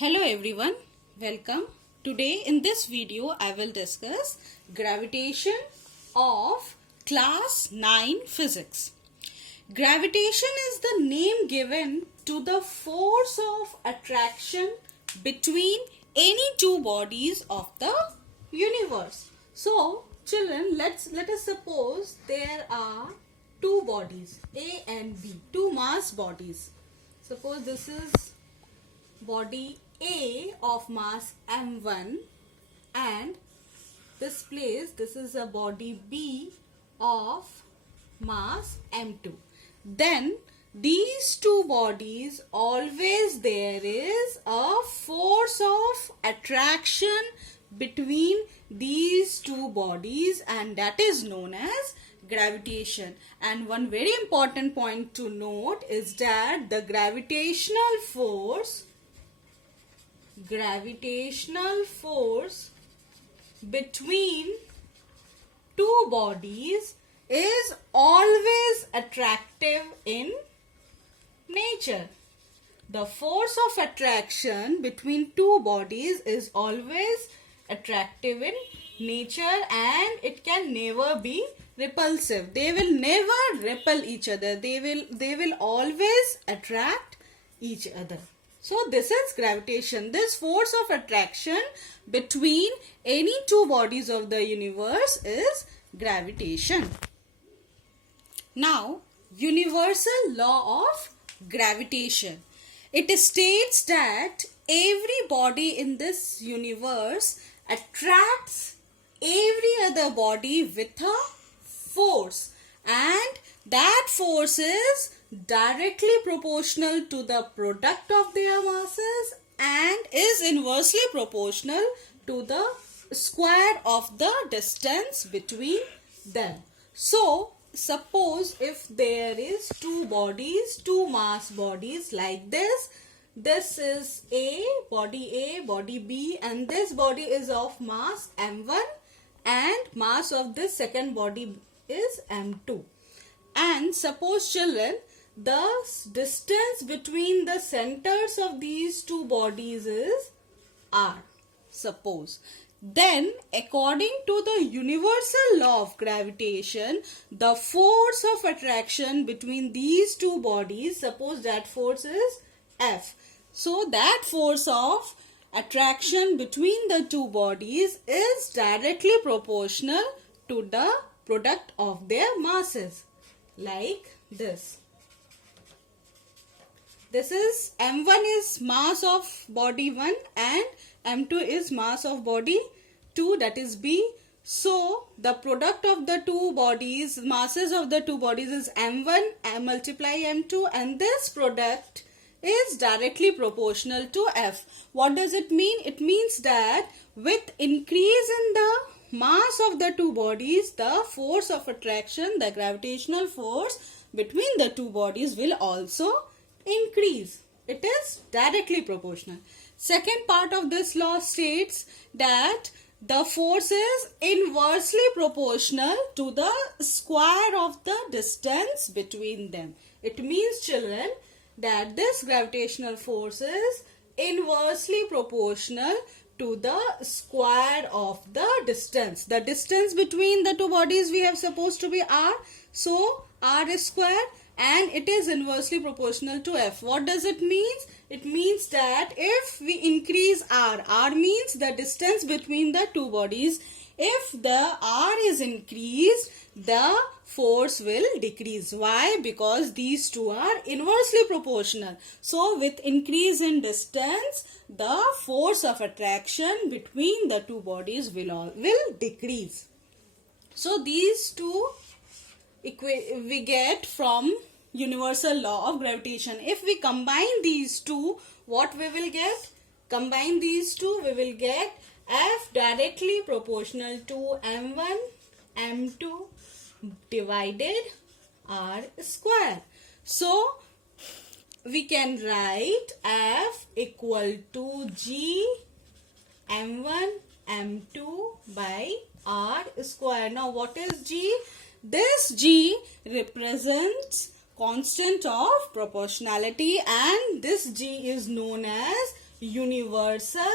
Hello everyone, welcome. Today in this video I will discuss gravitation of class 9 physics. Gravitation is the name given to the force of attraction between any two bodies of the universe. So children, let us suppose there are two bodies A and B, two mass bodies. Suppose this is body A of mass m1 and this is a body B of mass m2. Then these two bodies, always there is a force of attraction between these two bodies, and that is known as gravitation. And one very important point to note is that the gravitational force between two bodies is always attractive in nature. The force of attraction between two bodies is always attractive in nature, and it can never be repulsive. They will never repel each other. They will always attract each other. So this is gravitation. This force of attraction between any two bodies of the universe is gravitation. Now, universal law of gravitation. It states that every body in this universe attracts every other body with a force, and that force is directly proportional to the product of their masses and is inversely proportional to the square of the distance between them. So, suppose if there is two mass bodies like this. This is body B, and this body is of mass m1 and mass of this second body is m2. And suppose children, the distance between the centers of these two bodies is r, suppose. Then, according to the universal law of gravitation, the force of attraction between these two bodies, suppose that force is F. So, that force of attraction between the two bodies is directly proportional to the product of their masses, like this. This is m1 is mass of body 1 and m2 is mass of body 2, that is B. So, the product of the two bodies, masses of the two bodies is m1 multiply m2, and this product is directly proportional to F. What does it mean? It means that with increase in the mass of the two bodies, the force of attraction, the gravitational force between the two bodies will also increase. It is directly proportional. Second part of this law states that the force is inversely proportional to the square of the distance between them. It means, children, that this gravitational force is inversely proportional to the square of the distance. The distance between the two bodies we have supposed to be r. So, r is square, and it is inversely proportional to F. What does it mean? It means that if we increase R means the distance between the two bodies. If the R is increased, the force will decrease. Why? Because these two are inversely proportional. So, with increase in distance, the force of attraction between the two bodies will decrease. So, these two we get from universal law of gravitation. If we combine these two, what we will get? Combine these two, we will get F directly proportional to m1 m2 divided r square. So, we can write F equal to G m1 m2 by r square. Now, what is G? This G represents constant of proportionality, and this G is known as universal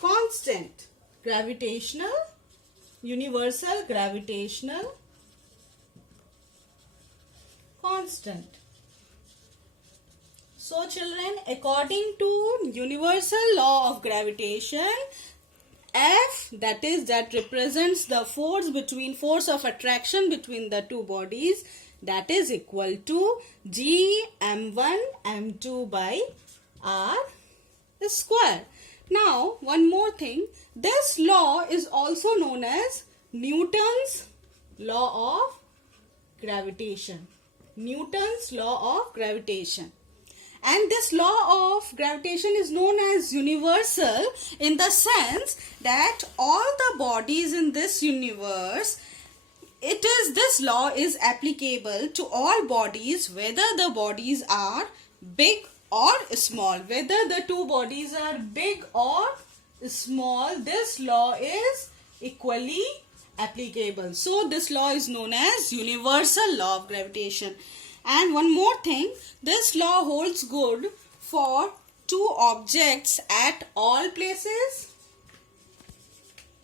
constant, universal gravitational constant. So children, according to universal law of gravitation, F, that represents the force of attraction between the two bodies, that is equal to G m1 m2 by R square. Now one more thing, this law is also known as Newton's law of gravitation. Newton's law of gravitation. And this law of gravitation is known as universal in the sense that all the bodies in this universe, this law is applicable to all bodies, whether the bodies are big or small. Whether the two bodies are big or small, this law is equally applicable. So this law is known as universal law of gravitation. And one more thing, this law holds good for two objects at all places,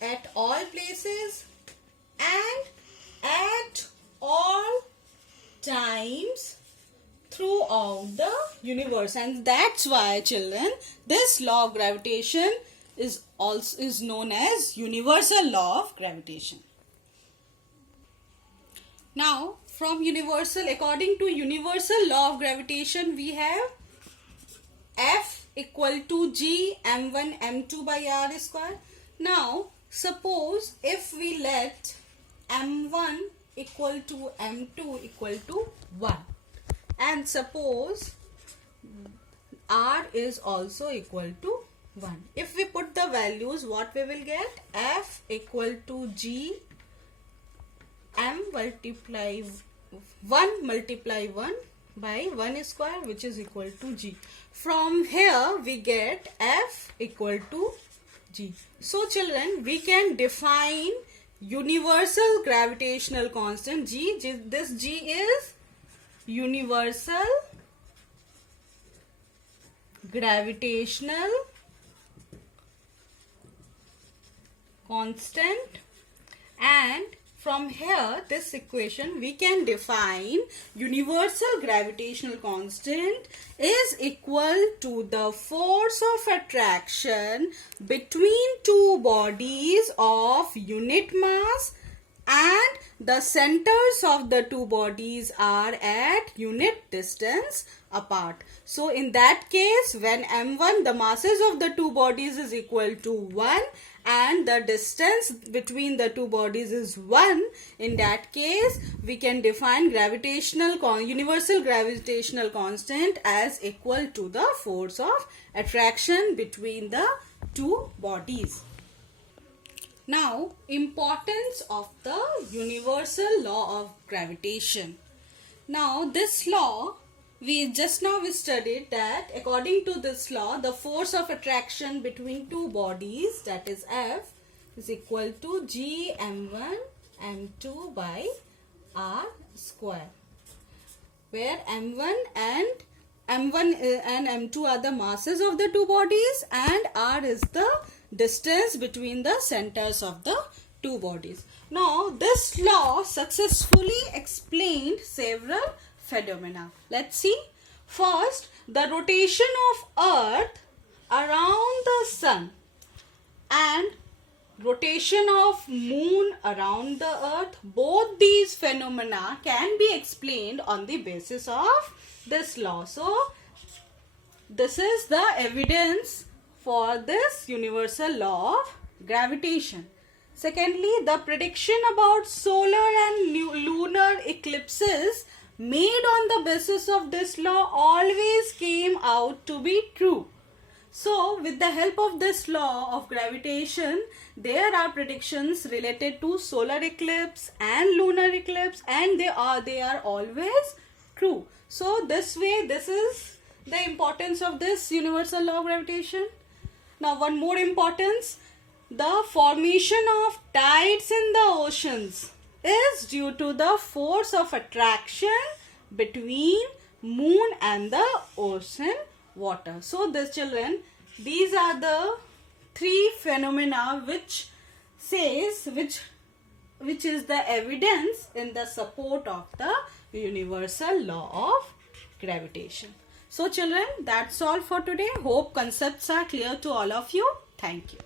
and at all times throughout the universe. And that's why children, this law of gravitation is known as universal law of gravitation. Now, according to universal law of gravitation, we have F equal to G m1 m2 by R square. Now, suppose if we let m1 equal to m2 equal to 1, and suppose R is also equal to 1. If we put the values, what we will get? F equal to G m multiply 1 by 1 square, which is equal to G. From here we get F equal to G. So children, we can define universal gravitational constant G. This G is universal gravitational constant, and from here, this equation, we can define universal gravitational constant is equal to the force of attraction between two bodies of unit mass, and the centers of the two bodies are at unit distance apart. So in that case, when m1, the masses of the two bodies is equal to 1 and the distance between the two bodies is 1, in that case we can define universal gravitational constant as equal to the force of attraction between the two bodies. Now, importance of the universal law of gravitation. Now, this law, we studied that according to this law, the force of attraction between two bodies, that is F, is equal to G m1 m2 by R square, where m1 and m2 are the masses of the two bodies and R is the distance between the centers of the two bodies. Now, this law successfully explained several phenomena. Let's see. First, the rotation of Earth around the Sun and rotation of Moon around the Earth. Both these phenomena can be explained on the basis of this law. So, this is the evidence for this universal law of gravitation. Secondly, the prediction about solar and lunar eclipses made on the basis of this law always came out to be true. So, with the help of this law of gravitation, there are predictions related to solar eclipse and lunar eclipse, and they are always true. So, this way, this is the importance of this universal law of gravitation. Now, one more importance, the formation of tides in the oceans is due to the force of attraction between moon and the ocean water. So this children, these are the three phenomena which is the evidence in the support of the universal law of gravitation. So children, that's all for today. Hope concepts are clear to all of you. Thank you.